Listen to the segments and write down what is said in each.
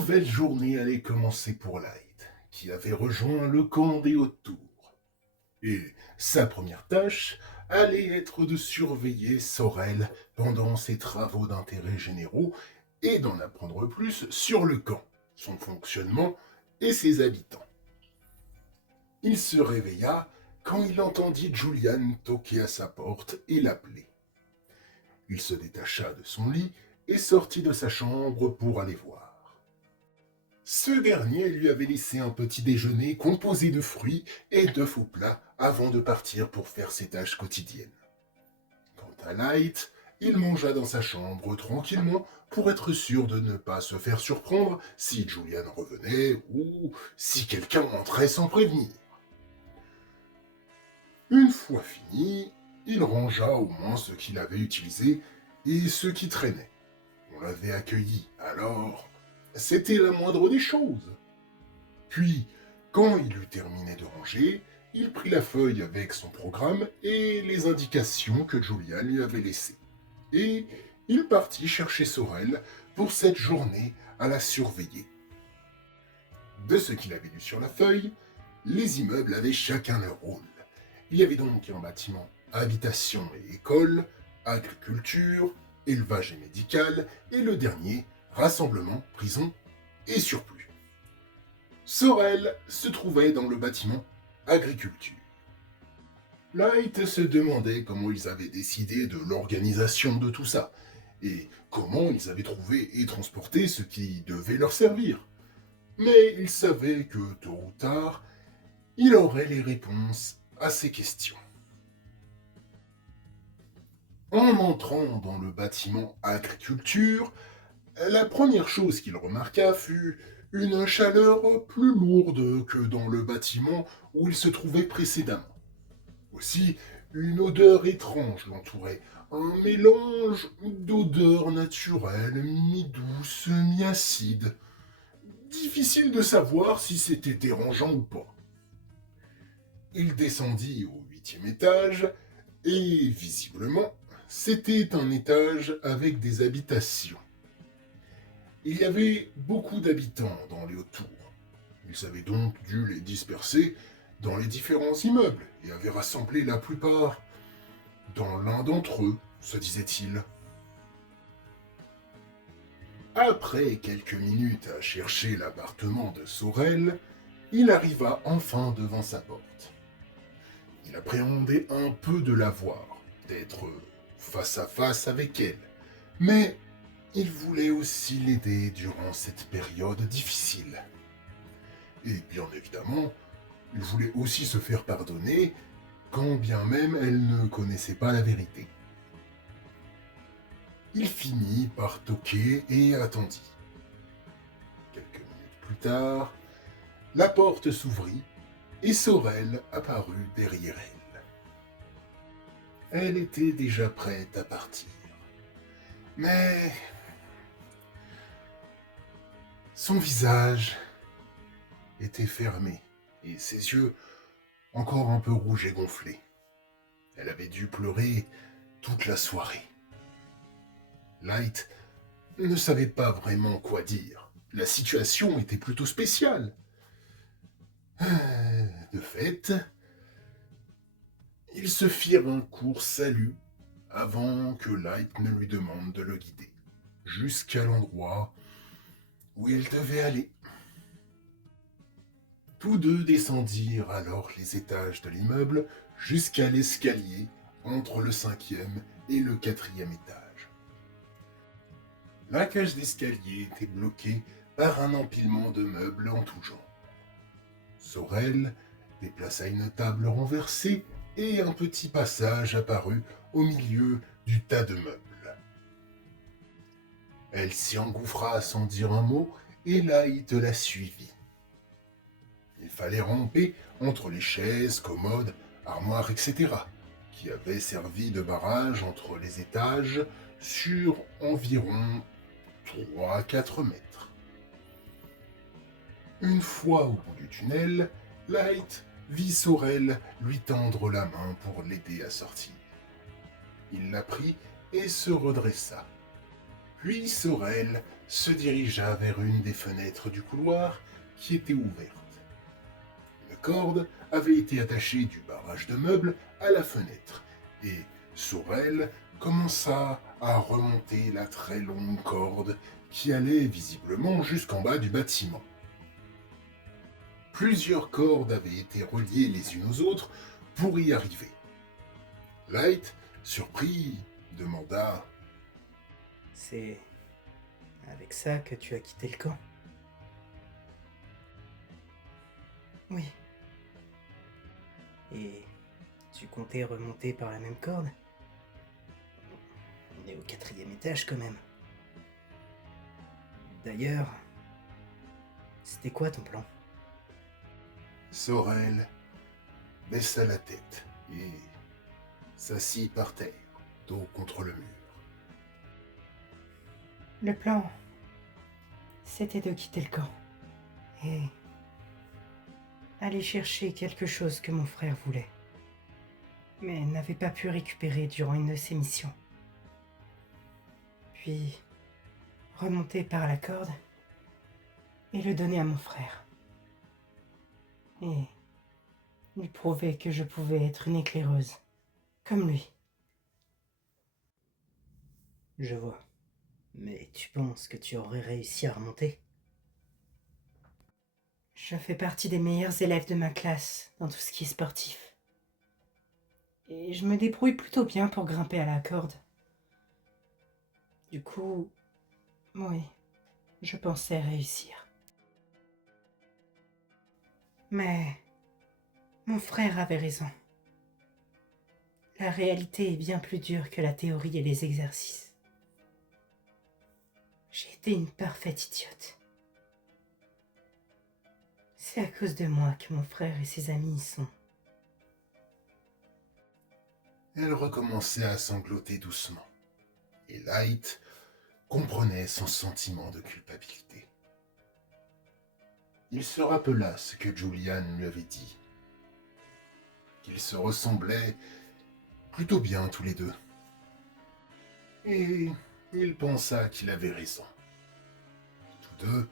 nouvelle journée allait commencer pour Light, qui avait rejoint le camp des hautes tours. Et sa première tâche allait être de surveiller Sorel pendant ses travaux d'intérêt généraux et d'en apprendre plus sur le camp, son fonctionnement et ses habitants. Il se réveilla quand il entendit Julian toquer à sa porte et l'appeler. Il se détacha de son lit et sortit de sa chambre pour aller voir. Ce dernier lui avait laissé un petit déjeuner composé de fruits et d'œufs au plat avant de partir pour faire ses tâches quotidiennes. Quant à Light, il mangea dans sa chambre tranquillement pour être sûr de ne pas se faire surprendre si Julian revenait ou si quelqu'un entrait sans prévenir. Une fois fini, il rangea au moins ce qu'il avait utilisé et ce qui traînait. On l'avait accueilli, alors c'était la moindre des choses. Puis, quand il eut terminé de ranger, il prit la feuille avec son programme et les indications que Julian lui avait laissées. Et il partit chercher Sorel pour cette journée à la surveiller. De ce qu'il avait lu sur la feuille, les immeubles avaient chacun leur rôle. Il y avait donc un bâtiment habitation et école, agriculture, élevage et médical, et le dernier, rassemblement, prison et surplus. Sorel se trouvait dans le bâtiment agriculture. Light se demandait comment ils avaient décidé de l'organisation de tout ça, et comment ils avaient trouvé et transporté ce qui devait leur servir. Mais il savait que, tôt ou tard, il aurait les réponses à ces questions. En entrant dans le bâtiment agriculture, la première chose qu'il remarqua fut une chaleur plus lourde que dans le bâtiment où il se trouvait précédemment. Aussi, une odeur étrange l'entourait, un mélange d'odeurs naturelles, mi-douces, mi-acides. Difficile de savoir si c'était dérangeant ou pas. Il descendit au 8e étage, et visiblement, c'était un étage avec des habitations. Il y avait beaucoup d'habitants dans les hautes tours. Ils avaient donc dû les disperser dans les différents immeubles et avaient rassemblé la plupart dans l'un d'entre eux, se disait-il. Après quelques minutes à chercher l'appartement de Sorel, il arriva enfin devant sa porte. Il appréhendait un peu de la voir, d'être face à face avec elle, mais il voulait aussi l'aider durant cette période difficile. Et bien évidemment, il voulait aussi se faire pardonner, quand bien même elle ne connaissait pas la vérité. Il finit par toquer et attendit. Quelques minutes plus tard, la porte s'ouvrit et Sorel apparut derrière elle. Elle était déjà prête à partir. Mais son visage était fermé et ses yeux encore un peu rouges et gonflés. Elle avait dû pleurer toute la soirée. Light ne savait pas vraiment quoi dire. La situation était plutôt spéciale. De fait, ils se firent un court salut avant que Light ne lui demande de le guider jusqu'à l'endroit où il devait aller. Tous deux descendirent alors les étages de l'immeuble jusqu'à l'escalier entre le 5e et le 4e étage. La cage d'escalier était bloquée par un empilement de meubles en tout genre. Sorel déplaça une table renversée et un petit passage apparut au milieu du tas de meubles. Elle s'y engouffra sans dire un mot et Light la suivit. Il fallait ramper entre les chaises, commodes, armoires, etc., qui avaient servi de barrage entre les étages sur environ 3 à 4 mètres. Une fois au bout du tunnel, Light vit Sorel lui tendre la main pour l'aider à sortir. Il la prit et se redressa. Puis Sorel se dirigea vers une des fenêtres du couloir qui était ouverte. Une corde avait été attachée du barrage de meubles à la fenêtre, et Sorel commença à remonter la très longue corde qui allait visiblement jusqu'en bas du bâtiment. Plusieurs cordes avaient été reliées les unes aux autres pour y arriver. Light, surpris, demanda « C'est avec ça que tu as quitté le camp ?»« Oui. Et tu comptais remonter par la même corde ? On est au 4e étage quand même. D'ailleurs, c'était quoi ton plan ? » Sorel baissa la tête et s'assit par terre, dos contre le mur. Le plan, c'était de quitter le camp et aller chercher quelque chose que mon frère voulait, mais n'avait pas pu récupérer durant une de ses missions. Puis remonter par la corde et le donner à mon frère. Et lui prouver que je pouvais être une éclaireuse, comme lui. Je vois. Mais tu penses que tu aurais réussi à remonter ? Je fais partie des meilleurs élèves de ma classe dans tout ce qui est sportif. Et je me débrouille plutôt bien pour grimper à la corde. Du coup, oui, je pensais réussir. Mais mon frère avait raison. La réalité est bien plus dure que la théorie et les exercices. J'ai été une parfaite idiote. C'est à cause de moi que mon frère et ses amis y sont. Elle recommençait à sangloter doucement, et Light comprenait son sentiment de culpabilité. Il se rappela ce que Julian lui avait dit, qu'ils se ressemblaient plutôt bien tous les deux. Et il pensa qu'il avait raison. Tous deux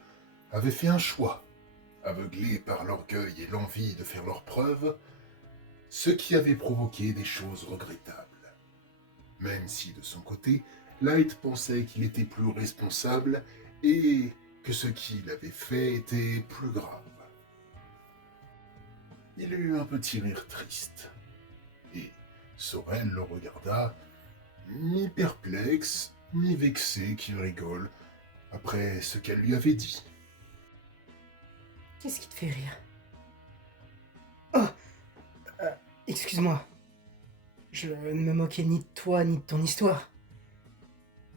avaient fait un choix, aveuglés par l'orgueil et l'envie de faire leurs preuves, ce qui avait provoqué des choses regrettables. Même si, de son côté, Light pensait qu'il était plus responsable et que ce qu'il avait fait était plus grave. Il eut un petit rire triste, et Sorel le regarda, mi-perplexe, mi-vexé qu'il rigole, après ce qu'elle lui avait dit. « Qu'est-ce qui te fait rire ? » Oh, excuse-moi. Je ne me moquais ni de toi ni de ton histoire.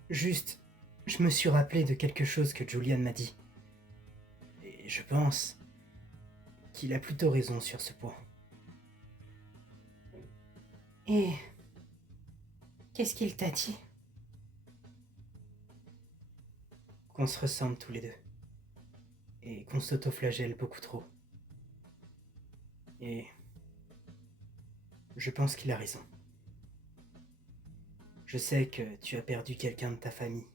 Juste, je me suis rappelé de quelque chose que Julian m'a dit. Et je pense qu'il a plutôt raison sur ce point. Et qu'est-ce qu'il t'a dit ? Qu'on se ressemble tous les deux. Et qu'on s'autoflagelle beaucoup trop. Et je pense qu'il a raison. Je sais que tu as perdu quelqu'un de ta famille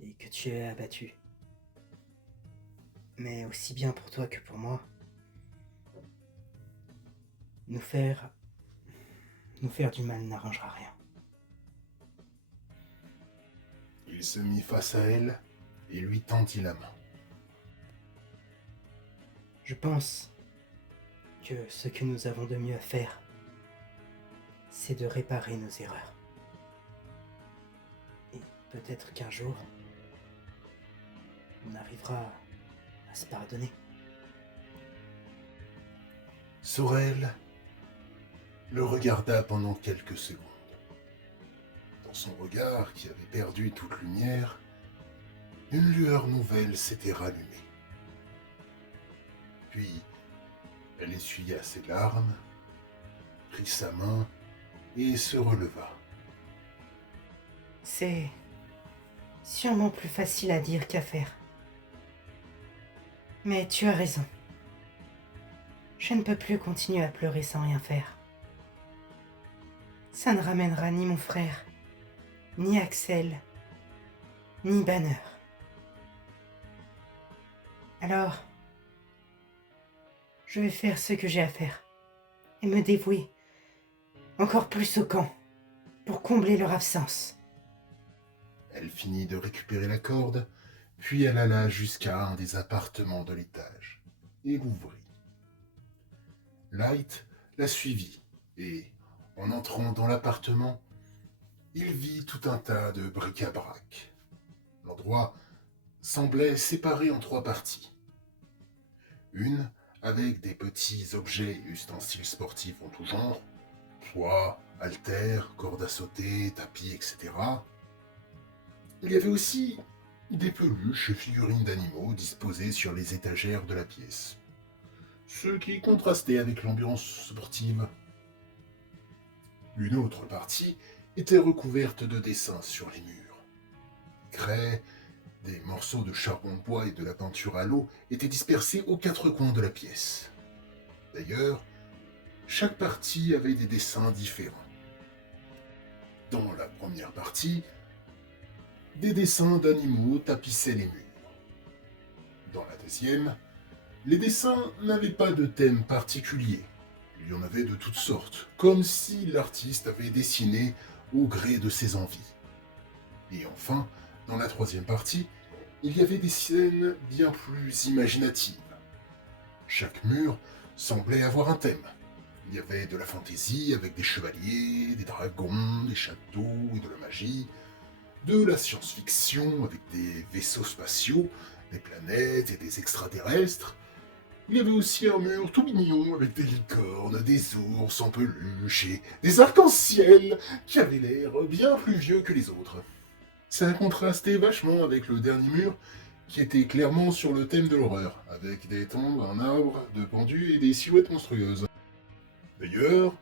et que tu es abattu. Mais aussi bien pour toi que pour moi, nous faire du mal n'arrangera rien. Il se mit face à elle et lui tendit la main. Je pense que ce que nous avons de mieux à faire, c'est de réparer nos erreurs. Et peut-être qu'un jour, on arrivera à se pardonner. Sorel le regarda pendant quelques secondes. Dans son regard, qui avait perdu toute lumière, une lueur nouvelle s'était rallumée. Puis, elle essuya ses larmes, prit sa main et se releva. C'est sûrement plus facile à dire qu'à faire. Mais tu as raison. Je ne peux plus continuer à pleurer sans rien faire. Ça ne ramènera ni mon frère, ni Axel, ni Banner. Alors, je vais faire ce que j'ai à faire et me dévouer encore plus au camp pour combler leur absence. Elle finit de récupérer la corde, puis elle alla jusqu'à un des appartements de l'étage et l'ouvrit. Light la suivit et, en entrant dans l'appartement, il vit tout un tas de bric-à-brac. L'endroit semblait séparé en trois parties. Une avec des petits objets et ustensiles sportifs en tout genre, poids, haltères, cordes à sauter, tapis, etc. Il y avait aussi des peluches et figurines d'animaux disposées sur les étagères de la pièce, ce qui contrastait avec l'ambiance sportive. Une autre partie était recouverte de dessins sur les murs. Craie, des morceaux de charbon de bois et de la peinture à l'eau étaient dispersés aux quatre coins de la pièce. D'ailleurs, chaque partie avait des dessins différents. Dans la première partie, des dessins d'animaux tapissaient les murs. Dans la deuxième, les dessins n'avaient pas de thème particulier. Il y en avait de toutes sortes, comme si l'artiste avait dessiné au gré de ses envies. Et enfin, dans la troisième partie, il y avait des scènes bien plus imaginatives. Chaque mur semblait avoir un thème. Il y avait de la fantaisie avec des chevaliers, des dragons, des châteaux et de la magie, de la science-fiction avec des vaisseaux spatiaux, des planètes et des extraterrestres. Il y avait aussi un mur tout mignon avec des licornes, des ours en peluche et des arcs-en-ciel qui avaient l'air bien plus vieux que les autres. Ça contrastait vachement avec le dernier mur qui était clairement sur le thème de l'horreur, avec des tombes, un arbre, de pendus et des silhouettes monstrueuses. D'ailleurs,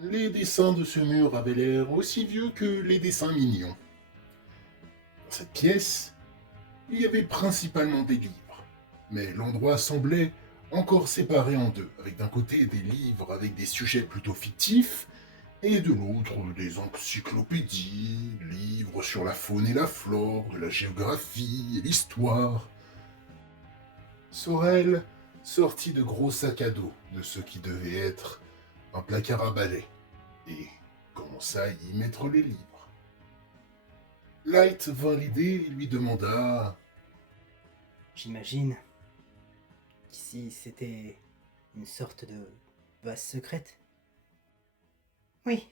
les dessins de ce mur avaient l'air aussi vieux que les dessins mignons. Dans cette pièce, il y avait principalement des livres, mais l'endroit semblait encore séparé en deux, avec d'un côté des livres avec des sujets plutôt fictifs, et de l'autre des encyclopédies, livres sur la faune et la flore, de la géographie et l'histoire. Sorel sortit de gros sacs à dos de ce qui devait être un placard à balai, et commença à y mettre les livres. Light vint l'aider et lui demanda J'imagine qu'ici c'était une sorte de base secrète. Oui.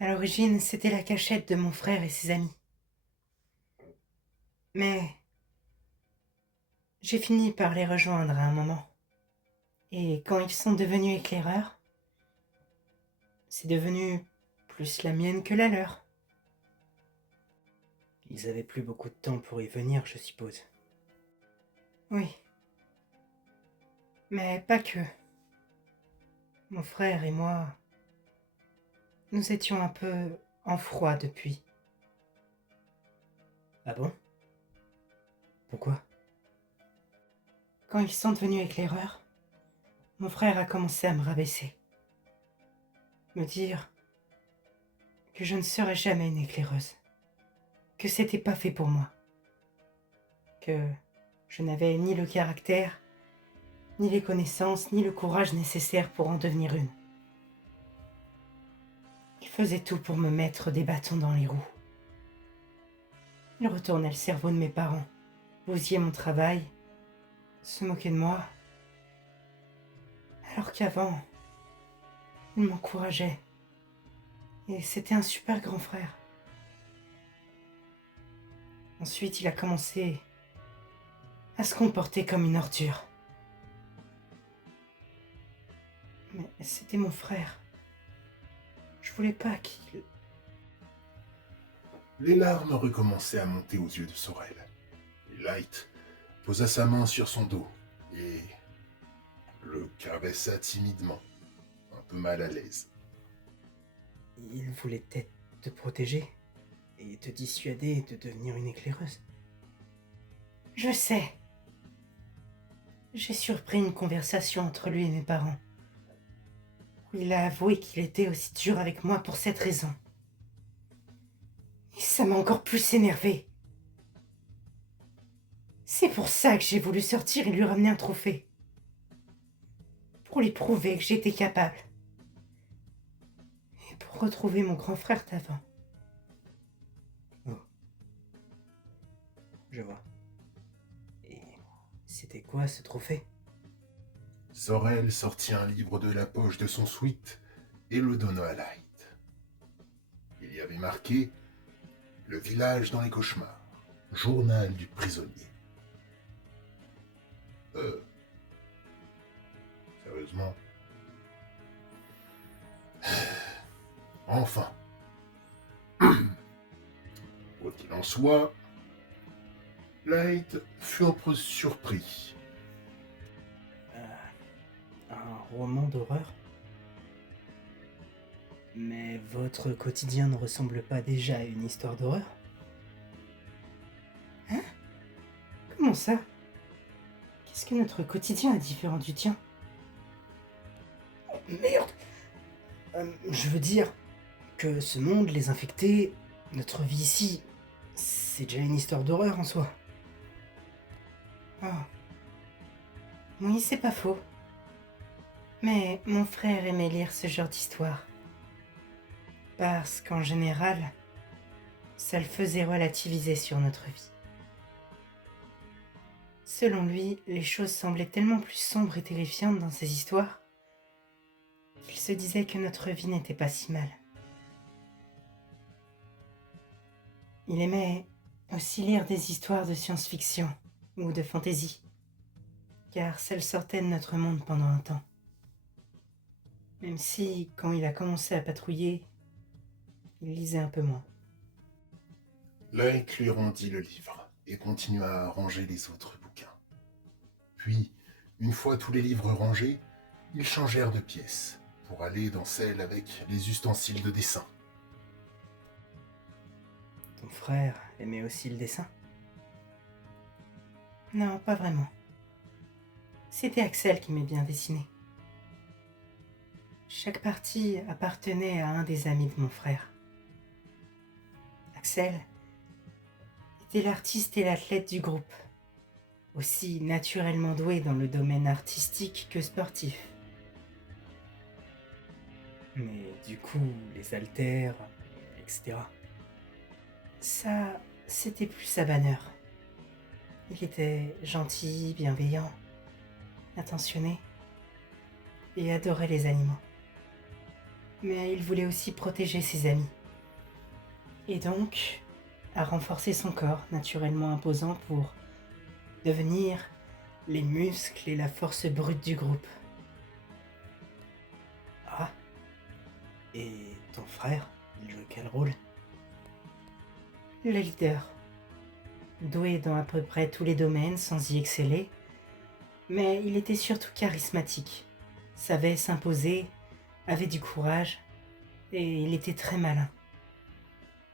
À l'origine, c'était la cachette de mon frère et ses amis. Mais j'ai fini par les rejoindre à un moment. Et quand ils sont devenus éclaireurs, c'est devenu plus la mienne que la leur. Ils avaient plus beaucoup de temps pour y venir, je suppose. Oui. Mais pas que. Mon frère et moi, nous étions un peu en froid depuis. Ah bon? Pourquoi? Quand ils sont devenus éclaireurs, mon frère a commencé à me rabaisser. Me dire que je ne serais jamais une éclaireuse. Que c'était pas fait pour moi. Que je n'avais ni le caractère, ni les connaissances, ni le courage nécessaires pour en devenir une. Il faisait tout pour me mettre des bâtons dans les roues. Il retournait le cerveau de mes parents, bousillait mon travail, se moquait de moi. Alors qu'avant, il m'encourageait. Et c'était un super grand frère. Ensuite, il a commencé à se comporter comme une ordure. Mais c'était mon frère. Je voulais pas qu'il... Les larmes recommençaient à monter aux yeux de Sorel. Et Light posa sa main sur son dos et le caressa timidement, un peu mal à l'aise. Il voulait peut-être te protéger et te dissuader de devenir une éclaireuse. Je sais. J'ai surpris une conversation entre lui et mes parents. Il a avoué qu'il était aussi dur avec moi pour cette raison. Et ça m'a encore plus énervé. C'est pour ça que j'ai voulu sortir et lui ramener un trophée. Pour lui prouver que j'étais capable. Et pour retrouver mon grand frère d'avant. Oh. Je vois. Et c'était quoi ce trophée? Sorel sortit un livre de la poche de son sweat et le donna à Light. Il y avait marqué Le village dans les cauchemars, journal du prisonnier. Sérieusement. Enfin. Quoi qu'il en soit, Light fut un peu surpris. Un roman d'horreur? Mais votre quotidien ne ressemble pas déjà à une histoire d'horreur? Hein? Comment ça? Qu'est-ce que notre quotidien est différent du tien? Merde! Je veux dire que ce monde, les infectés, notre vie ici, c'est déjà une histoire d'horreur en soi. Ah. Oui, c'est pas faux. Mais mon frère aimait lire ce genre d'histoire. Parce qu'en général, ça le faisait relativiser sur notre vie. Selon lui, les choses semblaient tellement plus sombres et terrifiantes dans ces histoires qu'il se disait que notre vie n'était pas si mal. Il aimait aussi lire des histoires de science-fiction ou de fantasy, car celles sortaient de notre monde pendant un temps. Même si, quand il a commencé à patrouiller, il lisait un peu moins. Light lui rendit le livre et continua à ranger les autres bouquins. Puis, une fois tous les livres rangés, ils changèrent de pièce pour aller dans celle avec les ustensiles de dessin. Ton frère aimait aussi le dessin? Non, pas vraiment. C'était Axel qui m'aimait bien dessiner. Chaque partie appartenait à un des amis de mon frère. Axel était l'artiste et l'athlète du groupe, aussi naturellement doué dans le domaine artistique que sportif. Mais du coup, les haltères, etc. Ça, c'était plus sa bannière. Il était gentil, bienveillant, attentionné et adorait les animaux. Mais il voulait aussi protéger ses amis. Et donc, a renforcé son corps naturellement imposant pour devenir les muscles et la force brute du groupe. Ah, et ton frère, il jouait quel rôle? Le leader. Doué dans à peu près tous les domaines sans y exceller, mais il était surtout charismatique, savait s'imposer, avait du courage, et il était très malin.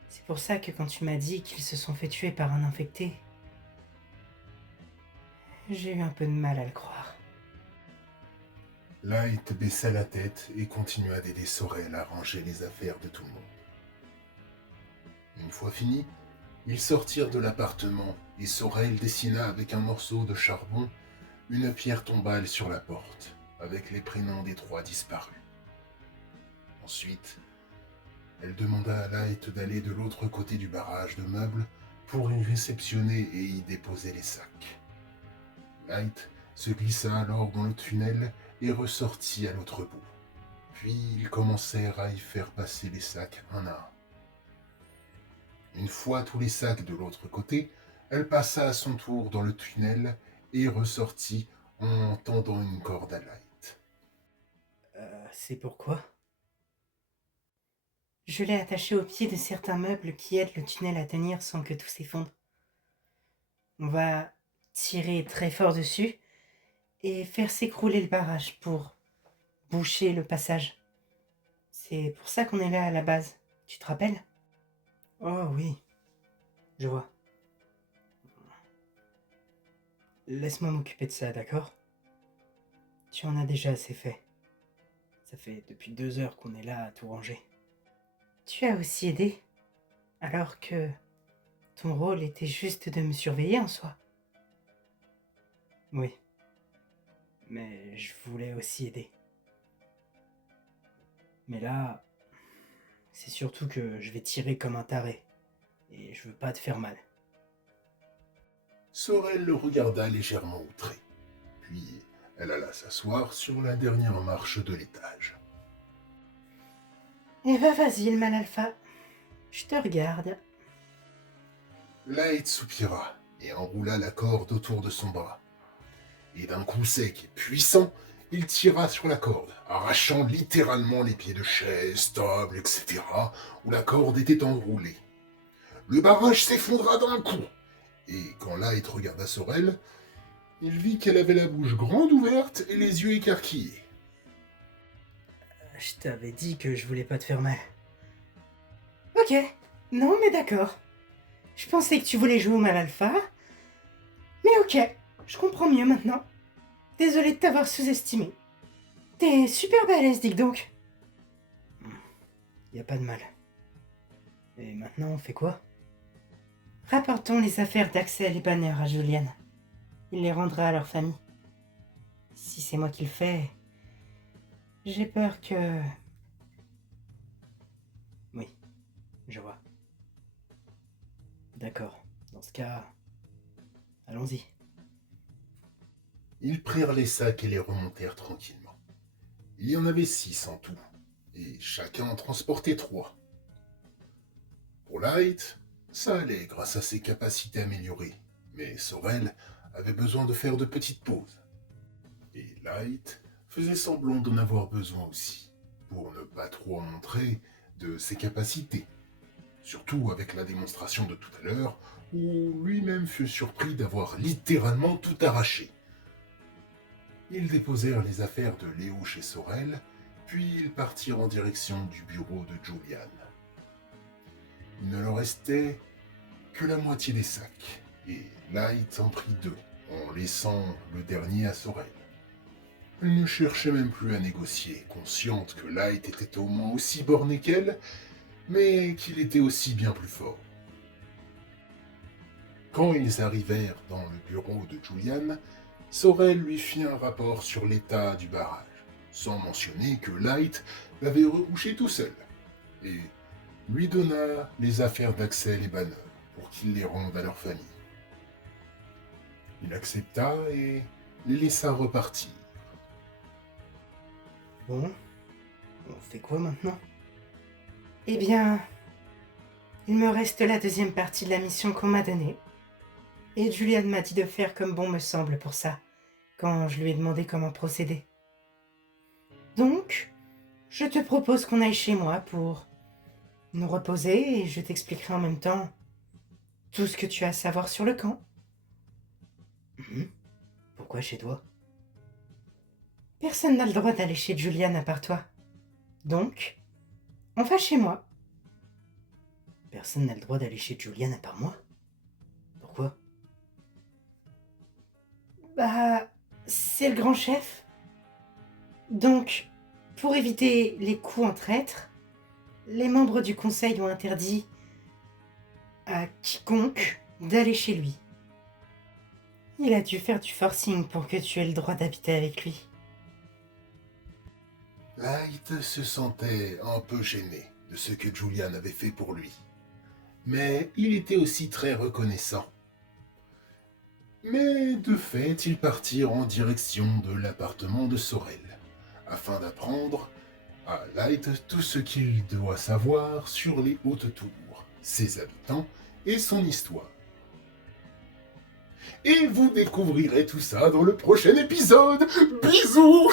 C'est pour ça que quand tu m'as dit qu'ils se sont fait tuer par un infecté, j'ai eu un peu de mal à le croire. Light baissa la tête et continua d'aider Sorel à ranger les affaires de tout le monde. Une fois fini, ils sortirent de l'appartement et Sorel dessina avec un morceau de charbon une pierre tombale sur la porte, avec les prénoms des 3 disparus. Ensuite, elle demanda à Light d'aller de l'autre côté du barrage de meubles pour y réceptionner et y déposer les sacs. Light se glissa alors dans le tunnel et ressortit à l'autre bout. Puis ils commencèrent à y faire passer les sacs un à un. Une fois tous les sacs de l'autre côté, elle passa à son tour dans le tunnel et ressortit en tendant une corde à Light. C'est pourquoi? Je l'ai attaché au pied de certains meubles qui aident le tunnel à tenir sans que tout s'effondre. On va tirer très fort dessus et faire s'écrouler le barrage pour boucher le passage. C'est pour ça qu'on est là à la base, tu te rappelles? Oh oui, je vois. Laisse-moi m'occuper de ça, d'accord? Tu en as déjà assez fait. Ça fait depuis 2 heures qu'on est là à tout ranger. Tu as aussi aidé, alors que ton rôle était juste de me surveiller en soi. Oui. Mais je voulais aussi aider. Mais là, c'est surtout que je vais tirer comme un taré. Et je veux pas te faire mal. Sorel le regarda légèrement outré. Puis elle alla s'asseoir sur la dernière marche de l'étage. Eh ben vas-y, le mal alpha. Je te regarde. Light soupira et enroula la corde autour de son bras. Et d'un coup sec et puissant, il tira sur la corde, arrachant littéralement les pieds de chaises, tables, etc., où la corde était enroulée. Le barrage s'effondra d'un coup, et quand Light regarda Sorel, il vit qu'elle avait la bouche grande ouverte et les yeux écarquillés. Je t'avais dit que je voulais pas te faire mal. Ok, non mais d'accord. Je pensais que tu voulais jouer au mal alpha. Mais ok, je comprends mieux maintenant. Désolé de t'avoir sous-estimé. T'es super balèze, dis donc. Y a pas de mal. Et maintenant, on fait quoi? Rapportons les affaires d'Axel et Banner à Juliane. Il les rendra à leur famille. Si c'est moi qui le fais, j'ai peur que... Oui, je vois. D'accord. Dans ce cas, allons-y. Ils prirent les sacs et les remontèrent tranquillement. Il y en avait 6 en tout, et chacun en transportait 3. Pour Light, ça allait grâce à ses capacités améliorées, mais Sorel avait besoin de faire de petites pauses. Et Light faisait semblant d'en avoir besoin aussi, pour ne pas trop en montrer de ses capacités. Surtout avec la démonstration de tout à l'heure, où lui-même fut surpris d'avoir littéralement tout arraché. Ils déposèrent les affaires de Léo chez Sorel, puis ils partirent en direction du bureau de Julian. Il ne leur restait que la moitié des sacs, et Light en prit 2, en laissant le dernier à Sorel. Elle ne cherchait même plus à négocier, consciente que Light était au moins aussi borné qu'elle, mais qu'il était aussi bien plus fort. Quand ils arrivèrent dans le bureau de Julian, Sorel lui fit un rapport sur l'état du barrage, sans mentionner que Light l'avait rebouché tout seul, et lui donna les affaires d'Axel et Banner pour qu'ils les rendent à leur famille. Il accepta et les laissa repartir. Bon, on fait quoi maintenant? Eh bien, il me reste la deuxième partie de la mission qu'on m'a donnée. Et Julian m'a dit de faire comme bon me semble pour ça, quand je lui ai demandé comment procéder. Donc, je te propose qu'on aille chez moi pour nous reposer et je t'expliquerai en même temps tout ce que tu as à savoir sur le camp. Pourquoi chez toi? Personne n'a le droit d'aller chez Julian à part toi. Donc, on va chez moi. Personne n'a le droit d'aller chez Julian à part moi? Pourquoi? Bah, c'est le grand chef. Donc, pour éviter les coups en traître, les membres du conseil ont interdit à quiconque d'aller chez lui. Il a dû faire du forcing pour que tu aies le droit d'habiter avec lui. Light se sentait un peu gêné de ce que Julian avait fait pour lui. Mais il était aussi très reconnaissant. Mais de fait, ils partirent en direction de l'appartement de Sorel, afin d'apprendre à Light tout ce qu'il doit savoir sur les Hautes Tours, ses habitants et son histoire. Et vous découvrirez tout ça dans le prochain épisode. Bisous.